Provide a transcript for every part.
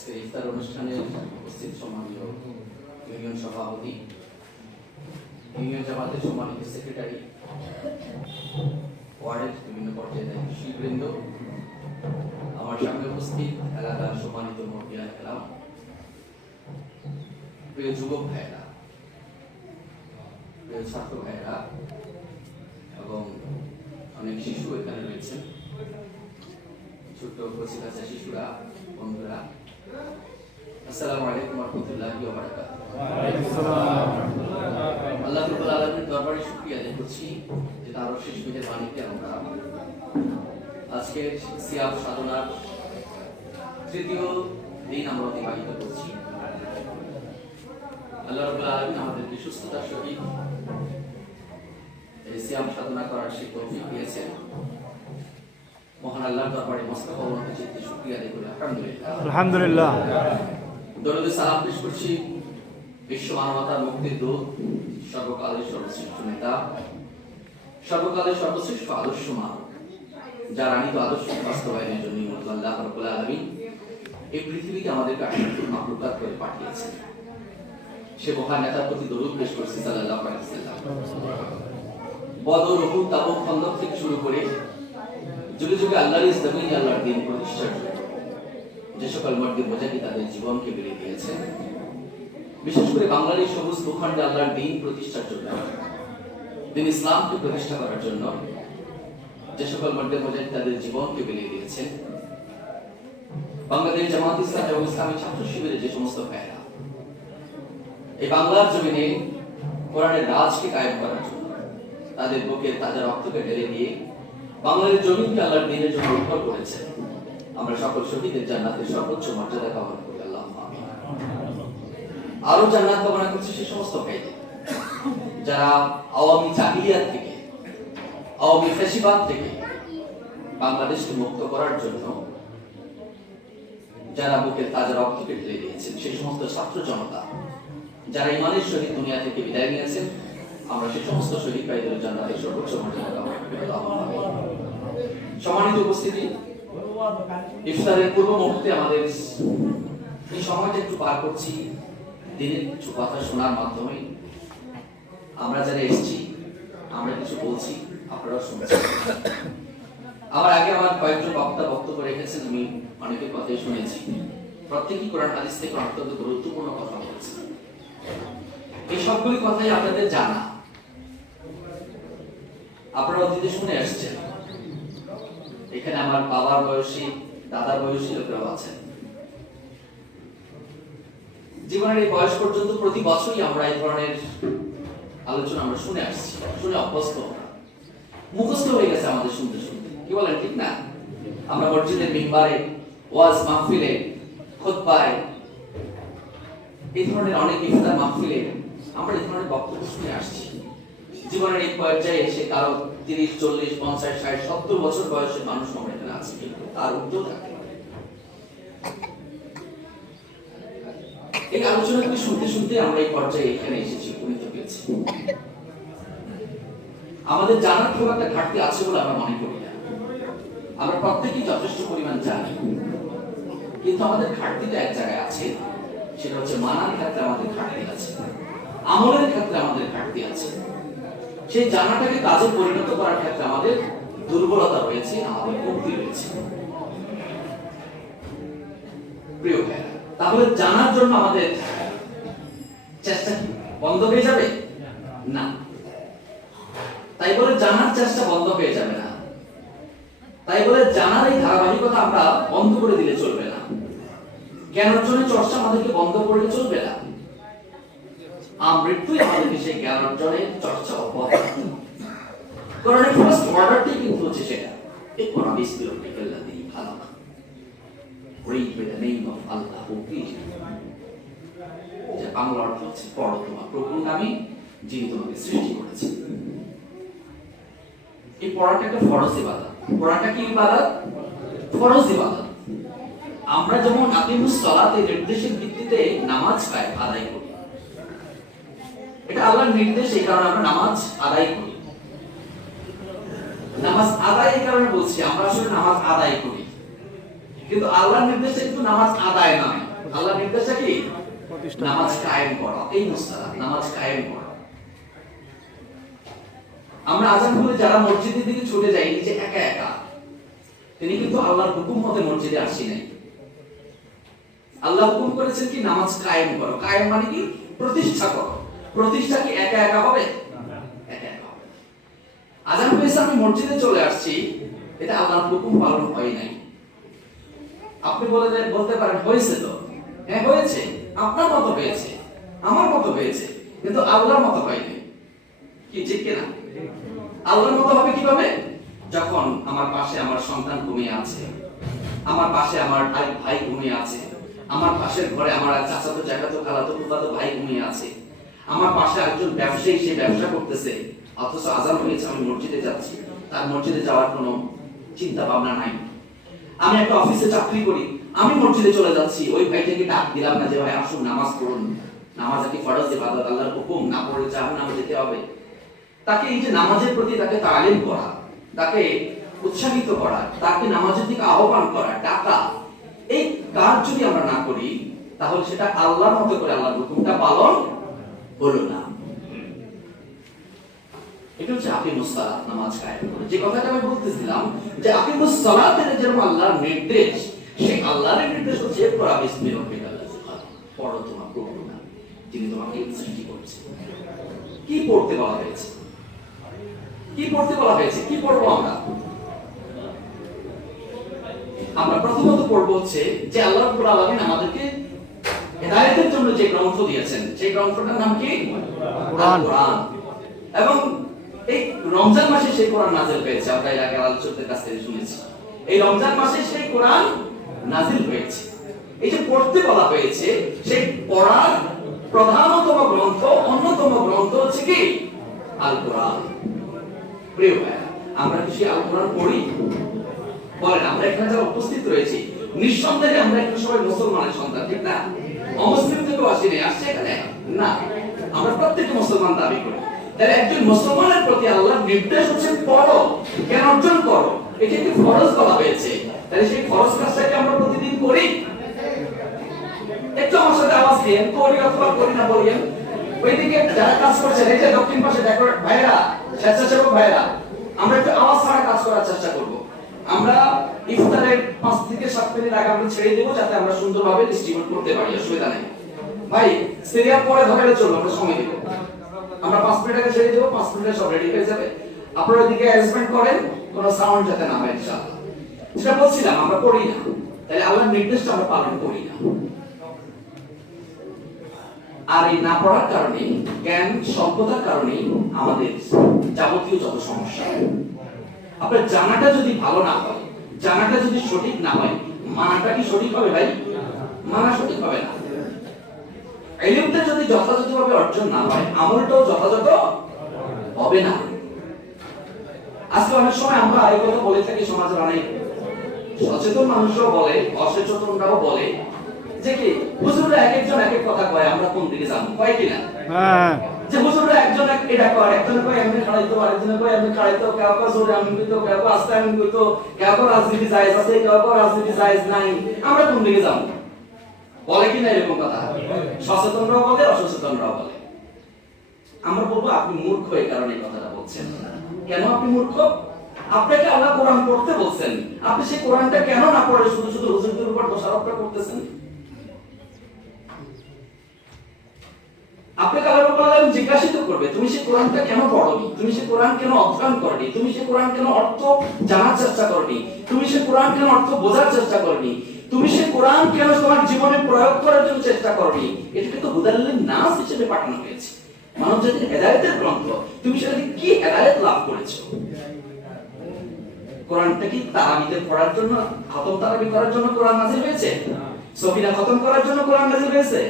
আজকের ইফতার অনুষ্ঠানে উপস্থিত সম্মানীয় ইউনিয়ন সভাপতি, ইউনিয়ন জামাতের সম্মানিত সেক্রেটারি, ওয়ার্ডের বিভিন্ন পর্যায়ে দায়িত্বশীলবৃন্দ, আমার সামনে উপস্থিত এলাকার সম্মানিত মহিলা খেলাম প্রিয় যুবক ভাইয়েরা, প্রিয় ছাত্র ভাইয়েরা, এবং অনেক শিশু এখানে রয়েছেন, ছোট্ট কচি কাঁচা শিশুরা, বন্ধুরা। আসসালামু আলাইকুম রহমতুল্লাহ আল্লাহ রব্বুল দরবারে শুকরিয়া আদায় করছি যে তার শেষ বিধের বাণীতে আমরা আজকের সিয়াম সাধনার তৃতীয় দিন আমরা অতিবাহিত করছি। আল্লাহ রব্বুল আলামিন আমাদেরকে সুস্থতার সহিত এই সিয়াম সাধনা করার সেই তৌফিক দিয়েছেন। মহান আল্লাহর দরবারে মস্তক অবনত চিত্তে শুকরিয়া আদায় করি। আলহামদুলিল্লাহ। আলহামদুলিল্লাহ। দরুদ সালাম পেশ করছি বিশ্ব মানবতার মুক্তির দূত সর্বকালের সর্বশ্রেষ্ঠ নেতা সর্বকালের সর্বশ্রেষ্ঠ আদর্শ মানব যার আনিত আদর্শ বাস্তবায়নের জন্য আল্লাহ রব্বুল আলামিন এই পৃথিবীতে আমাদেরকে আশীর্বাদ মাহলুকাত করে পাঠিয়েছেন। সে মহান নেতার প্রতি দরুদ পেশ করছি সাল্লাল্লাহু আলাইহি ওয়াসাল্লাম। বদর উহুদ তাবুক খন্দক থেকে শুরু করে যুগে যুগে আল্লাহর ইসলামী আল্লাহর দিন প্রতিষ্ঠার যে সকল মর্দে মোজাকি তাদের জীবনকে বেড়ে দিয়েছেন বিশেষ করে বাংলার এই সবুজ ভূখণ্ডে আল্লাহর দিন প্রতিষ্ঠার জন্য, দিন ইসলামকে প্রতিষ্ঠা করার জন্য যে সকল মর্দে মোজাকি তাদের জীবনকে বেড়ে দিয়েছেন বাংলাদেশ জামাত ইসলাম এবং ইসলামী ছাত্র শিবিরে যে সমস্ত ভাইয়েরা, এই বাংলার জমিনে কোরআনের রাজকে কায়েম করার জন্য তাদের বুকে তাদের রক্তকে ঢেলে দিয়ে বাংলার জমিনকে আল্লাহর দিনের জন্য উদ্ধার করেছেন আমরা সকল শহীদের জান্নাতের সর্বোচ্চ মর্যাদা কামনা করি, আল্লাহ। আরও জান্নাত কামনা করছে সে সমস্ত ভাইদের। যারা আওয়ামী জাহিলিয়াত থেকে, আওয়ামী ফ্যাসিবাদ থেকে বাংলাদেশকে মুক্ত করার জন্য যারা বুকের তাজা রক্তকে ঢেলে দিয়েছেন সেই সমস্ত ছাত্র জনতা, যারা ইমানের সহিত দুনিয়া থেকে বিদায় নিয়েছেন আমরা সেই সমস্ত ভাইদের জান্নাতের সর্বোচ্চ সম্মানিত উপস্থিতি, ইফতারের পূর্ব মুহূর্তে আমাদের এই একটু পার করছি। দিনের কিছু কথা শোনার মাধ্যমে আমরা যারা এসেছি, আমরা কিছু বলছি, আপনারাও শুনছেন। আমার আগে আমার কয়েকজন বক্তা বক্তব্য রেখেছেন, আমি অনেকের কথাই শুনেছি। প্রত্যেকই কোরআন হাদিস থেকে অত্যন্ত গুরুত্বপূর্ণ কথা বলেছে এই সবগুলি কথাই আপনাদের জানা। আপনারা অতীতে শুনে আসছেন এখানে আমার বাবার বয়সী, দাদার বয়সী লোকেরাও আছেন। জীবনের এই বয়স পর্যন্ত প্রতি বছরই আমরা এই ধরনের আলোচনা, আমরা শুনে আসছি, শুনে অভ্যস্ত মুখস্থ হয়ে গেছে আমাদের শুনতে শুনতে। কি বলেন, ঠিক না? আমরা মসজিদের মিম্বারে, ওয়াজ মাহফিলে খুতবায় এই ধরনের অনেক ইফতার মাহফিলে আমরা এই ধরনের বক্তব্য শুনে আসছি। জীবনের এই পর্যায়ে এসে কারও তিরিশ, চল্লিশ, পঞ্চাশ, ষাট, সত্তর বছর বয়সের মানুষ আমার এখানে আছে তার উদ্যোগ থাকে। এই আলোচনাগুলি শুনতে শুনতে আমরা এই পর্যায়ে এখানে এসেছি, উপনীত হয়েছি। আমাদের জানার খুব একটা ঘাটতি আছে বলে আমরা মনে করি না। আমরা প্রত্যেকেই যথেষ্ট পরিমাণ জানি। কিন্তু আমাদের ঘাটতিটা এক জায়গায় আছে, সেটা হচ্ছে মানার ক্ষেত্রে আমাদের ঘাটতি আছে। আমলের ক্ষেত্রে আমাদের ঘাটতি আছে। সেই জানাটাকে কাজে পরিণত করার ক্ষেত্রে আমাদের দুর্বলতা রয়েছে, আমাদের কমতি রয়েছে। প্রিয় তাহলে জানার জন্য আমাদের চেষ্টা কি, বন্ধ হয়ে যাবে? না। তাই বলে জানার চেষ্টা বন্ধ হয়ে যাবে না। তাই বলে জানার এই ধারাবাহিকতা আমরা বন্ধ করে দিলে চলবে না। জ্ঞান অর্জনের চর্চা আমাদেরকে বন্ধ করলে চলবে না? আমৃত্যুই আমাদেরকে সেই জ্ঞান অর্জনের চর্চা অব্যাহত ফার্স্ট অর্ডারটাই কিন্তু হচ্ছে সেটা। Allah who created যে বাংলা অর্থ হচ্ছে তোমার নামে, যিনি তোমাকে সৃষ্টি এই পড়াটা একটা ফরজ ইবাদত। পড়াটা কি ইবাদত? ফরজ ইবাদত। আমরা যেমন আকিমুস সালাত নির্দেশের ভিত্তিতে নামাজ পাই আদায় করি এটা আল্লাহর নির্দেশ এই কারণে আমরা নামাজ আদায় করি। নামাজ আদায় এই কারণে বলছি আমরা আসলে নামাজ আদায় করি। কিন্তু আল্লাহর নির্দেশে কিন্তু নামাজ আদায় নয়। আল্লাহ নির্দেশটা কি? নামাজ কায়েম করা। এই মুসালা নামাজ কায়েম করা। আমরা আজান হলে যারা মসজিদের দিকে ছুটে যাই নিজে একা একা তিনি কিন্তু আল্লাহর হুকুম মতে মসজিদে আসি নাই। আল্লাহ হুকুম করেছেন কি? নামাজ কায়েম করো। কায়েম মানে কি? প্রতিষ্ঠা করো। প্রতিষ্ঠা কি একা একা হবে? হবে। আজান হয়েছে, আমি মসজিদে চলে আসছি। এটা আল্লাহর হুকুম পালন হয় নাই। আপনি বলে বলতে পারেন, হয়েছে তো? হ্যাঁ হয়েছে। আপনার মতো হয়েছে। আমার মতো হয়েছে। কিন্তু আল্লাহর মতো হয়নি। কি, ঠিক কিনা? আল্লাহর মতো হবে কীভাবে? যখন আমার পাশে আমার সন্তান ঘুমিয়ে আছে, আমার পাশে আমার ভাই ভাই ঘুমিয়ে আছে, আমার পাশের ঘরে আমার চাচাতো, জ্যাঠাতো, খালাতো, ফুফাতো ভাই ঘুমিয়ে আছে আমার পাশে একজন ব্যবসায়ী, সে ব্যবসা করতেছে। অথচ আজান হয়েছে, আমি মসজিদে যাচ্ছি। তার মসজিদে যাওয়ার কোনো চিন্তা ভাবনা নাই। আমি একটা অফিসে চাকরি করি, আমি মসজিদে চলে যাচ্ছি। ওই ভাইটাকে ডাক দিলাম না যে, ভাই, আসুন, নামাজ পড়ুন। নামাজ কি ফরজ আল্লাহর হুকুম। না পড়লে যেতে হবে। তাকে এই যে নামাজের প্রতি তাকে তালিম করা, তাকে উৎসাহিত করা, তাকে নামাজের দিকে আহ্বান করা, ডাকা, এই কাজ যদি আমরা না করি, তাহলে সেটা আল্লাহর মতো করে, আল্লাহর হুকুমটা পালন হলো না। এটা হচ্ছে আকিমুস সালাত নামাজ কায়েম যে কথাটা আমি বলতেছিলাম যে আকিমুস আল্লাহর নির্দেশ, সেই আল্লাহর নির্দেশ হচ্ছে পড়া পড়ো তোমার প্রভু না তোমাকে সৃষ্টি কি পড়তে বলা হয়েছে? কি পড়তে বলা হয়েছে? কি পড়ব আমরা? আমরা প্রথমত পড়ব হচ্ছে যে আল্লাহ রাব্বুল আলামিন আমাদেরকে হেদায়েতের জন্য যে গ্রন্থ দিয়েছেন সেই গ্রন্থটার নাম কি? কোরআন। এবং এই রমজান মাসে সেই কোরআন নাজিল হয়েছে আমরা এর আগে আলোচকদের কাছ থেকে শুনেছি। এই রমজান মাসে সেই কোরআন নাজিল হয়েছে। এই যে পড়তে বলা হয়েছে সেই পড়ার প্রধানতম গ্রন্থ অন্যতম গ্রন্থ হচ্ছে কি? আল কোরআন প্রিয় ভাইয়া আমরা কি সেই আল কোরআন পড়ি? বলেন আমরা এখানে যারা উপস্থিত রয়েছি নিঃসন্দেহে আমরা এখানে সবাই মুসলমানের সন্তান ঠিক না? অমুসলিম থেকে আসিনি? আসছে এখানে? না। আমরা প্রত্যেকে মুসলমান দাবি করি। তাহলে একজন মুসলমানের প্রতি আল্লাহর নির্দেশ হচ্ছে পড়ো, জ্ঞান অর্জন করো। এটা একটি ফরজ বলা হয়েছে। তাহলে সেই ফরজ কাজটাকে আমরা প্রতিদিন করি? একটু আমার সাথে আওয়াজ দিয়েন, করি অথবা করি না বলিয়েন ওইদিকে যারা কাজ করছেন এই যে দক্ষিণ পাশে, দেখো ভাইরা স্বেচ্ছাসেবক ভাইরা আমরা একটু আওয়াজ ছাড়া কাজ করার চেষ্টা করব। আমরা ইফতারের পাঁচ থেকে সাত মিনিট আগে আমরা ছেড়ে দেবো যাতে আমরা সুন্দরভাবে ডিস্ট্রিবিউট করতে পারি, অসুবিধা নেই। ভাই সিরিয়াল পরে ধরে চলুন আমরা সময় দেবো। আমরা পাঁচ মিনিট আগে ছেড়ে দেবো, পাঁচ মিনিটে সব রেডি হয়ে যাবে। আপনারা ওইদিকে অ্যারেঞ্জমেন্ট করেন, কোনো সাউন্ড যাতে না হয়, ইনশাআল্লাহ। যেটা বলছিলাম, আমরা করি না। তাহলে আল্লাহর নির্দেশটা আমরা পালন করি না। আর এই না পড়ার কারণে, জ্ঞান স্বল্পতার কারণে আমাদের যাবতীয় যত সমস্যা, আপনার জানাটা যদি ভালো না হয় জানাটা যদি সঠিক না হয়, মানাটা কি সঠিক হবে ভাই? মানা সঠিক হবে না। এলিমটা যদি যথাযথভাবে অর্জন না হয়, আমলটাও যথাযথ হবে না। আজকে অনেক সময় আমরা এই কথা বলে থাকি সমাজের অনেক সচেতন মানুষরাও বলে, অসচেতনরাও বলে যে কি হুজুররা এক একজন এক এক কথা কয় আমরা কোন দিকে যাব? কয় কিনা? হ্যাঁ। যে হুজুররা একজন এক এটা কয় একজন কয় খাড়াইতো আরেকজন কয় খাড়াইতো কেউ কয় জোরে আমি কইতো কেউ কয় আস্তে আমি কইতো কেউ কয় রাজনীতি জায়েজ আছে কেউ কয় রাজনীতি জায়েজ নাই। আমরা কোন দিকে যাব? বলে কি না এরকম কথা? সচেতনরাও বলে অসচেতনরাও বলে। আমরা বলব আপনি মূর্খ এই কারণে এই কথাটা বলছেন। কেন আপনি মূর্খ? আপনাকে আল্লাহ কোরআন পড়তে বলছেন। আপনি সেই কোরআনটা কেন না পড়ে শুধু শুধু হুজুরদের উপর দোষারোপটা করতেছেন? আপনাকে আল্লাহ রাব্বুল জিজ্ঞাসিত করবে, তুমি সে কোরআনটা কেন পড়োনি? তুমি সে কোরআন কেন অধ্যয়ন করনি? তুমি সে কোরআন কেন অর্থ জানার চেষ্টা করনি? তুমি সে কোরআন কেন অর্থ বোঝার চেষ্টা করনি? তুমি সে কোরআন কেন তোমার জীবনে প্রয়োগ করার জন্য চেষ্টা করনি? এটাকে তো হুদাল্লিন নাস হিসেবে পাঠানো হয়েছে। মানব জাতির হেদায়েতের গ্রন্থ। তুমি সেটাতে কি হেদায়েত লাভ করেছ? কোরআনটা কি তারাবিতে পড়ার জন্য, খতম তারাবি করার জন্য কোরআন নাজিল হয়েছে? সবিনা খতম করার জন্য কোরআন নাজিল হয়েছে?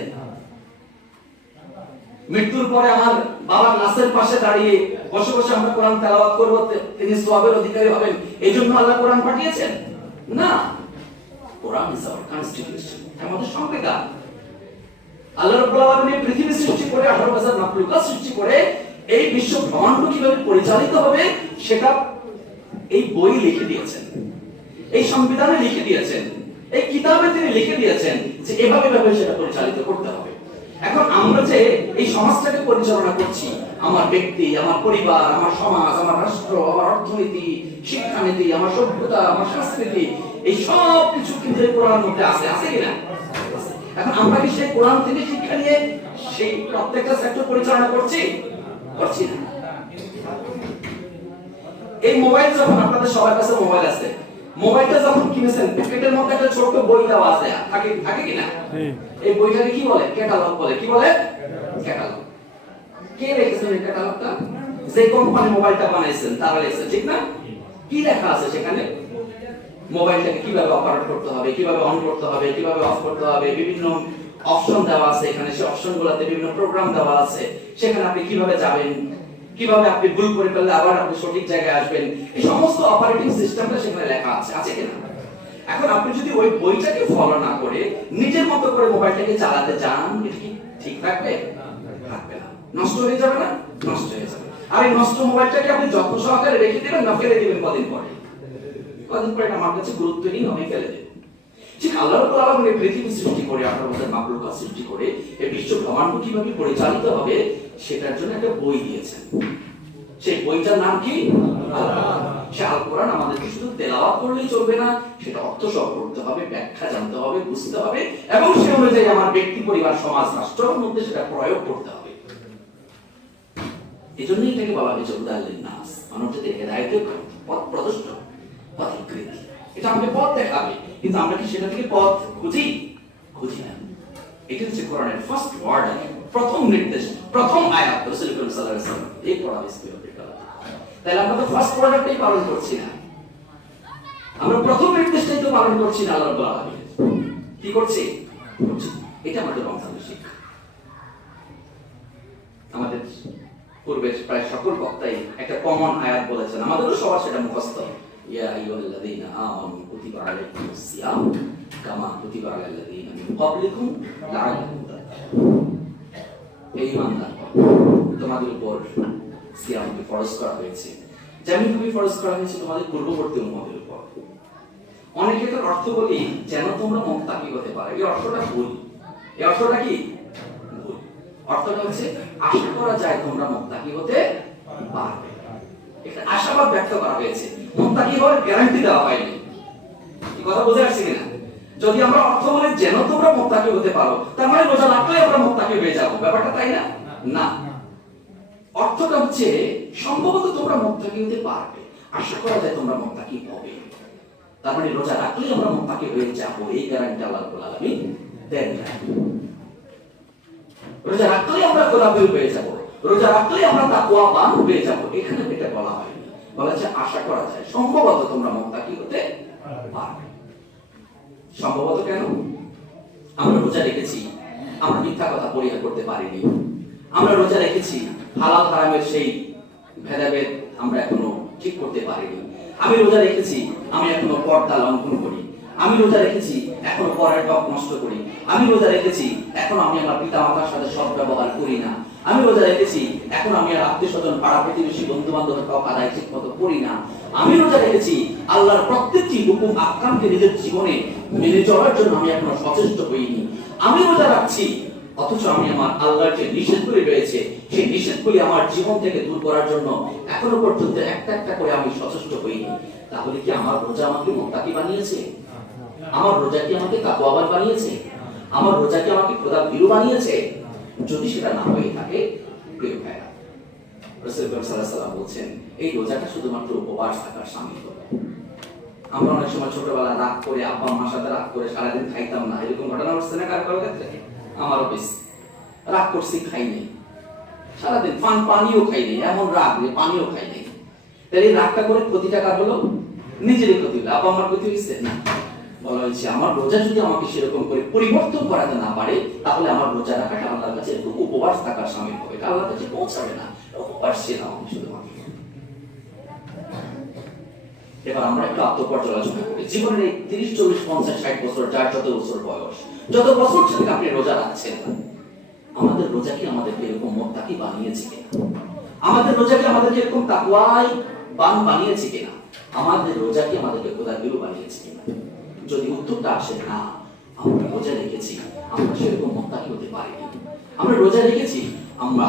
মৃত্যুর পরে আমার বাবার লাশের পাশে দাঁড়িয়ে বসে বসে আমরা কোরআন তেলাওয়াত করব তিনি সওয়াবের অধিকারী হবেন। এই জন্য আল্লাহ কোরআন পাঠিয়েছেন? না। কোরআন ইজ আওয়ার কনস্টিটিউশন আমাদের সংবিধান। আল্লাহ রাব্বুল আলামিন পৃথিবী সৃষ্টি করে 18000 মাখলুকাত সৃষ্টি করে, এই বিশ্ব ব্রহ্মাণ্ড কীভাবে পরিচালিত হবে, সেটা এই বই লিখে দিয়েছেন। এই সংবিধানে লিখে দিয়েছেন। এই কিতাবে তিনি লিখে দিয়েছেন যে এভাবে এভাবে সেটা পরিচালিত করতে হবে। এখন আমরা যে এই সমাজটাকে পরিচালনা করছি, আমার ব্যক্তি, আমার পরিবার, আমার সমাজ, আমার রাষ্ট্র, আমার অর্থনীতি, শিক্ষানীতি, আমার সভ্যতা, আমার সংস্কৃতি, এই সব কিছু কিন্তু এই কোরআনের মধ্যে আছে আছে কিনা এখন আমরা কি সেই কোরআন থেকে শিক্ষা নিয়ে সেই প্রত্যেকটা সেক্টর পরিচালনা করছি? করছি না। এই মোবাইল যখন আপনাদের সবার কাছে মোবাইল আছে মোবাইলটা যখন কিনেছেন প্যাকেটের মধ্যে একটা ছোট্ট বই দেওয়া আছে। থাকে থাকে কিনা জি। এই বইটাকে কি বলে? ক্যাটালগ বলে। কি বলে? ক্যাটালগ কে রেখেছেন এই ক্যাটালগটা যে কোম্পানি মোবাইলটা বানাইছেন তারা লেখছেন ঠিক না? কি লেখা আছে সেখানে? মোবাইলটাকে কীভাবে অপারেট করতে হবে কীভাবে অন করতে হবে কীভাবে অফ করতে হবে বিভিন্ন অপশন দেওয়া আছে এখানে। সেই অপশনগুলোতে বিভিন্ন প্রোগ্রাম দেওয়া আছে। সেখানে আপনি কীভাবে যাবেন? কীভাবে আপনি ভুল করে ফেললে আবার আপনি সঠিক জায়গায় আসবেন? এই সমস্ত অপারেটিং সিস্টেমটা সেখানে লেখা আছে। আছে কিনা? এখন আপনি যদি ওই বইটাকে ফলো না করে নিজের মতো করে মোবাইলটাকে চালাতে চান ঠিক থাকবে? নষ্ট হয়ে যাবে না? নষ্ট হয়ে যাবে। আর এই নষ্ট মোবাইলটাকে আপনি যত্ন সহকারে রেখে দিবেন না, ফেলে দিবেন কদিন পরে? কদিন পরে আমার কাছে ফেলে দেব। ঠিক আল্লাহ পৃথিবী সৃষ্টি করে আপনার মধ্যে সৃষ্টি করে, এই বিশ্ব কীভাবে পরিচালিত হবে সেটার জন্য একটা বই দিয়েছেন। সেই বইটার নাম কি। সে আল কোরআন আমাদেরকে শুধু তেলাওয়াত করলেই চলবে না, সেটা অর্থ সহ করতে হবে, ব্যাখ্যা জানতে হবে, বুঝতে হবে, এবং সে অনুযায়ী আমার ব্যক্তি, পরিবার, সমাজ, রাষ্ট্রের মধ্যে সেটা প্রয়োগ করতে হবে। এই জন্যই এটাকে বলা হয়েছে উদাহরণ নাস মানব জাতি হেদায়তের পথ প্রদর্শক পথিকৃত এটা আমাকে পথ দেখাবে, কিন্তু আমরা কি সেটা থেকে পথ খুঁজি? খুঁজি না। এটা কোরআনের ফার্স্ট ওয়ার্ড প্রথম নির্দেশ, প্রথম আয়াত রাসূল করিম সাল্লাল্লাহু আলাইহি ওয়াসাল্লাম এই কোরআন ইসলাম তাহলে আমরা তো ফার্স্ট ওয়ার্ডটাই পালন করছি না। আমরা প্রথম নির্দেশটাই তো পালন করছি না, আল্লাহ রাব্বুল আলামিন। কি করছি। এটা আমাদের রমজানের শিক্ষা। আমাদের পূর্বের প্রায় সকল বক্তাই একটা কমন আয়াত বলেছেন। আমাদেরও সবার সেটা মুখস্থ। আইয়ুহাল্লাযীনা আমানু কুতিবা আলাইকুমুস সিয়াম কামা কুতিবা আলাল্লাযীনা মিন ক্বাবলিকুম লাআল্লাকুম তাত্তাকুন এই ইমানদার তোমাদের উপর সিয়ামকে ফরজ করা হয়েছে। ফরজ করা হয়েছে তোমাদের পূর্ববর্তী উপর। অনেকে অর্থ বলি, যেন তোমরা হতে পারো। এই অর্থটা ভুল। এই অর্থটা কি? ভুল। অর্থটা হচ্ছে, আশা করা যায় তোমরা মুক্তাকি হতে পারবে। একটা আশাবাদ ব্যক্ত করা হয়েছে। মুক্তাকি হওয়ার গ্যারান্টি দেওয়া হয়নি। এই কথা বুঝে আসছি কিনা? যদি আমরা অর্থ বলে যেন তোমরা হতে পারো, তার মানে রোজা রাখলে আমরা মুক্তাকি হয়ে যাব। ব্যাপারটা তাই না? না। অর্থটা হচ্ছে, সম্ভবত তোমরা হতে পারবে। আশা করা যায় তোমরা হবে। তার মানে রোজা রাখলে আমরা মুক্তাকি হয়ে যাব। এই গ্যারান্টি আল্লাহ দেন রোজা রাখলে আমরা গোলাপি হয়ে যাব। রোজা রাখলে আমরা হয়ে যাব। এখানে এটা বলা হয়নি। বলা হচ্ছে আশা করা যায়। সম্ভবত তোমরা হতে পারবে? সম্ভবত কেন? আমরা রোজা রেখেছি, আমরা মিথ্যা কথা পরিহার করতে পারিনি। আমরা রোজা রেখেছি, হালাল হারামের সেই ভেদাভেদ আমরা এখনও ঠিক করতে পারিনি। আমি রোজা রেখেছি, আমি এখনও পর্দা লঙ্ঘন করি। আমি রোজা রেখেছি, এখনও পরের হক নষ্ট করি। আমি রোজা রেখেছি, এখন আমি আমার পিতা মাতার সাথে সব ব্যবহার করি না। আমি রোজা রেখেছি, এখন আমি আর আত্মীয় স্বজন, পাড়া প্রতিবেশী বন্ধু বান্ধবের কাউ আদায় ঠিক মতো করি না। আমি রোজা রেখেছি, আল্লাহর প্রত্যেকটি হুকুম আকামকে নিজের জীবনে মেনে চলার জন্য আমি এখনও সচেষ্ট হইনি। আমি রোজা রাখছি, অথচ আমি আমার আল্লাহর যে নিষেধগুলি রয়েছে, সেই নিষেধগুলি আমার জীবন থেকে দূর করার জন্য এখনও পর্যন্ত একটা একটা করে আমি সচেষ্ট হইনি। তাহলে কি আমার রোজা আমাকে মোত্তাকি বানিয়েছে? আমার রোজা কি আমাকে তাকওয়াবান বানিয়েছে? আমার রোজা কি আমাকে খোদা ভীরু বানিয়েছে? যদি সেটা না হয়ে থাকে, প্রিয় ভাইরা, রাসূল সাল্লাল্লাহু আলাইহি ওয়াসাল্লাম বলছেন, এই রোজাটা শুধুমাত্র উপবাস থাকার সামিল হবে। আমরা অনেক সময় ছোটবেলা রাগ করে, আব্বা আম্মার সাথে রাগ করে সারাদিন খাইতাম না। এরকম ঘটনা ঘটছে না কার কারও ক্ষেত্রে? আমারও বেশ রাগ করছি, খাই নাই। সারাদিন পান, পানিও খাই নাই। এমন রাগ যে পানিও খাই নাই। তাহলে এই রাগটা করে ক্ষতিটা কার হলো? নিজেরই ক্ষতি হলো। আব্বা আমার ক্ষতি হয়েছে? না। বলা হয়েছে, আমার রোজা যদি আমাকে সেরকম করে পরিবর্তন করাতে না পারে, তাহলে আমার রোজা রাখাটা আল্লাহর কাছে এরকম উপবাস থাকার সামিল হবে আল্লাহর কাছে পৌঁছাবে না। উপবাস আমি শুধুমাত্র। এবার আমরা একটু আত্মপর্যালোচনা করি। জীবনের এই তিরিশ, চল্লিশ, পঞ্চাশ, ষাট বছর, যার যত বছর বয়স, যত বছর থেকে আপনি রোজা রাখছেন, আমাদের রোজা কি আমাদেরকে এরকম মোত্তাকি বানিয়েছে কিনা? আমাদের রোজা কি আমাদেরকে এরকম তাকুয়াই বান বানিয়েছে কিনা? আমাদের রোজা কি আমাদেরকে খোদা বিরু বানিয়েছে কিনা? যদি উত্তরটা আসে, না, আমরা রোজা রেখেছি, আমরা সেরকম মত্তাকি হতে পারিনি। আমরা রোজা রেখেছি, আমরা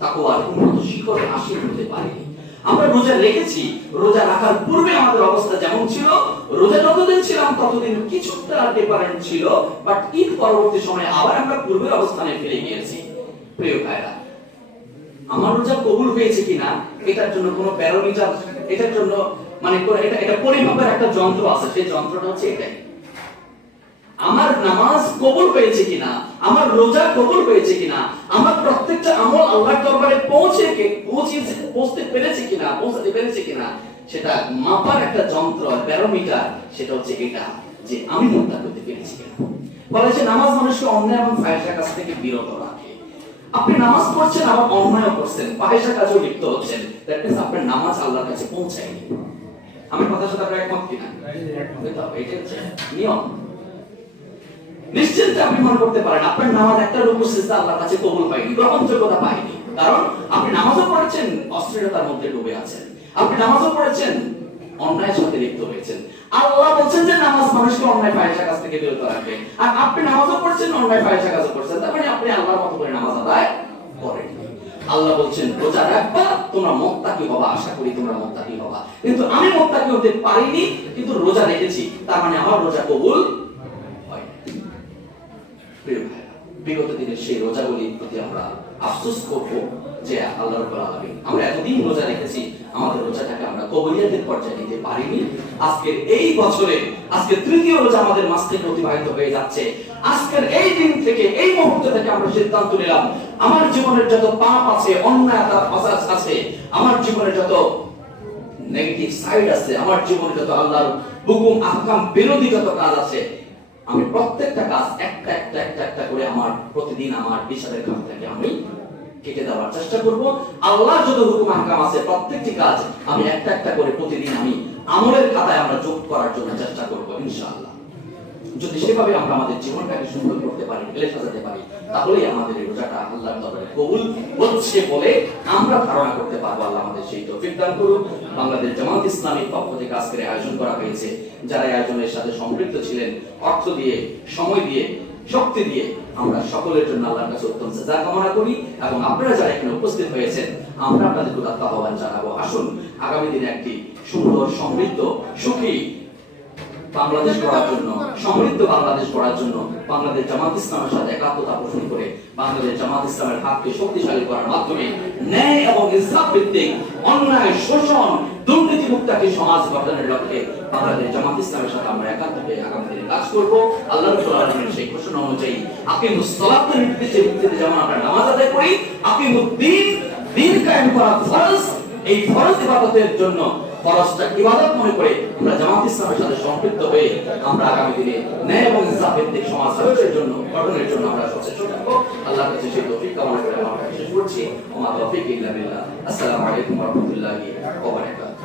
তাকওয়ার উন্নত শিখরে আসীন হতে পারিনি। আমরা রোজা রেখেছি, রোজা রাখার পূর্বে আমাদের অবস্থা যেমন ছিল, রোজা যতদিন ছিলাম ততদিন কিছুটা ডিফারেন্ট ছিল বাট ঈদ পরবর্তী সময়ে আবার আমরা পূর্বের অবস্থানে ফিরে গিয়েছি। প্রিয় ভাইরা, আমার রোজা কবুল হয়েছে কিনা, এটার জন্য কোনো প্যারোমিটার এটার জন্য মানে এটা এটা পরিমাপের একটা যন্ত্র আছে, সেই যন্ত্রটা হচ্ছে এটাই। আমার নামাজ কবুল হয়েছে কিনা, আমার রোজা কবুল হয়েছে কিনা, আমার প্রত্যেকটা আমল আল্লাহর দরবারে পৌঁছে পৌঁছেছে পৌঁছতে পেরেছে কিনা, পৌঁছাতে পেরেছে কিনা, সেটা মাপার একটা যন্ত্র প্যারোমিটার সেটা হচ্ছে এটা যে আমি মোত্তা করতে পেরেছি কিনা। বলে যে নামাজ মানুষকে অন্যায় এবং ফায়সা কাছ থেকে বিরত রাখে। আপনি নামাজ পড়ছেন, আবার অন্যায় করছেন ফাহেসা কাজেও লিপ্ত হচ্ছেন দ্যাট মিন্স আপনার নামাজ আল্লাহর কাছে পৌঁছায়নি। আমার কথার সাথে আপনার একমত কিনা? নিয়ম। নিশ্চিন্তে আপনি মনে করতে পারেন, আপনার নামাজ একটা রূপ সিজদা আল্লাহর কাছে কবুল হয়নি গ্রহণযোগ্যতা পায়নি। কারণ আপনি নামাজও পড়েছেন, অস্থিরতার মধ্যে ডুবে আছেন। আপনি নামাজও পড়েছেন, অন্যায়ের সাথে লিপ্ত হয়েছেন। আল্লাহ বলছেন যে নামাজ মানুষকে অন্যায় ফায়সা কাছ থেকে বিরত রাখবে। আর আপনি নামাজও পড়ছেন, অন্যায় ফায়সা কাজও করছেন তার মানে আপনি আল্লাহর মতো করে নামাজ আদায় করেন আল্লাহ বলছেন, রোজা রাখবা, তোমরা মোত্তাকি হবা, আশা করি তোমরা মোত্তাকি হবা। কিন্তু আমি মোত্তাকি হতে পারিনি, কিন্তু রোজা রেখেছি, তার মানে আমার রোজা কবুল হয় বিগত দিনের সেই রোজাগুলির প্রতি আমরা আফসোস করব। যে আল্লাহ রাব্বুল আলামিন। আমরা এতদিন রোজা রেখেছি, আমাদের আমরা পর্যায়ে নিতে পারিনি। আজকের এই বছরে আজকে তৃতীয় রোজা আমাদের মাস থেকে অতিবাহিত হয়ে যাচ্ছে। আজকের এই দিন থেকে, এই মুহূর্ত থেকে আমরা সিদ্ধান্ত নিলাম, আমার জীবনের যত পাপ আছে, অন্যায় আছে আমার জীবনের যত নেগেটিভ সাইড আছে, আমার জীবনে যত আল্লাহর হুকুম, আহকাম বিরোধী যত কাজ আছে, আমি প্রত্যেকটা কাজ একটা একটা একটা একটা করে আমার প্রতিদিন আমার বিচারের কাজ থেকে আমি কেটে দেওয়ার চেষ্টা করব। আল্লাহ যত হুকুম আহকাম আছে, প্রত্যেকটি কাজ আমি একটা একটা করে প্রতিদিন আমি আমলের খাতায় আমরা যোগ করার জন্য চেষ্টা করব, ইনশাআল্লাহ। যদি সেভাবে আমরা আমাদের জীবনটাকে সুন্দর করতে পারি, ফেলে সাজাতে পারি, তাহলেই আমাদের এই রোজাটা আল্লাহর দরবারে কবুল হচ্ছে বলে আমরা ধারণা করতে পারব। আল্লাহ আমাদের সেই তৌফিক দান করুন বাংলাদেশ জামাত ইসলামীর পক্ষ থেকে আজকের আয়োজন করা হয়েছে। যারা আয়োজনের সাথে সম্পৃক্ত ছিলেন, অর্থ দিয়ে, সময় দিয়ে, শক্তি দিয়ে আমরা সকলের জন্য আল্লাহর কাছে উত্তম সাজা কামনা করি এবং আপনারা যারা এখানে উপস্থিত হয়েছেন, আমরা আপনাদের প্রতি আহ্বান জানাব। আসুন, আগামী দিনে একটি সুন্দর, সমৃদ্ধ, সুখী বাংলাদেশ গড়ার জন্য, সমৃদ্ধ বাংলাদেশ গড়ার জন্য বাংলাদেশ জামাত ইসলামের সাথে একাত্মতা পোষণ করে বাংলাদেশ জামাত ইসলামের হাতকে শক্তিশালী করার মাধ্যমে ন্যায় এবং ইনসাফ ভিত্তিক অন্যায়, শোষণ মুক্ত একটি সমাজ গঠনের লক্ষ্যে বাংলাদেশ জামাত ইসলামের সাথে আমরা হয়ে আগামী দিনে কাজ করব। আল্লাহ রাব্বুল আলামিনের সেই ঘোষণা অনুযায়ী আকিমুস সালাতের নির্দেশে ভিত্তিতে যেমন আমরা নামাজ আদায় করি, আকিমুদ্দিন দিন কায়েম করা ফরজ। এই ফরজ ইবাদতের জন্য ফরজটা ইবাদত মনে করে আমরা জামাত ইসলামের সাথে সম্পৃক্ত হয়ে আমরা আগামী দিনে ন্যায় এবং ইনসাফ ভিত্তিক সমাজ গঠনের জন্য গঠনের জন্য আমরা সচেতন থাকব। আল্লাহর কাছে সেই তৌফিক কামনা করে আমরা শেষ করছি। ওমা তৌফিক ইল্লা বিল্লাহ। আসসালামু আলাইকুম ওয়া রাহমাতুল্লাহি ওয়া বারাকাতুহু।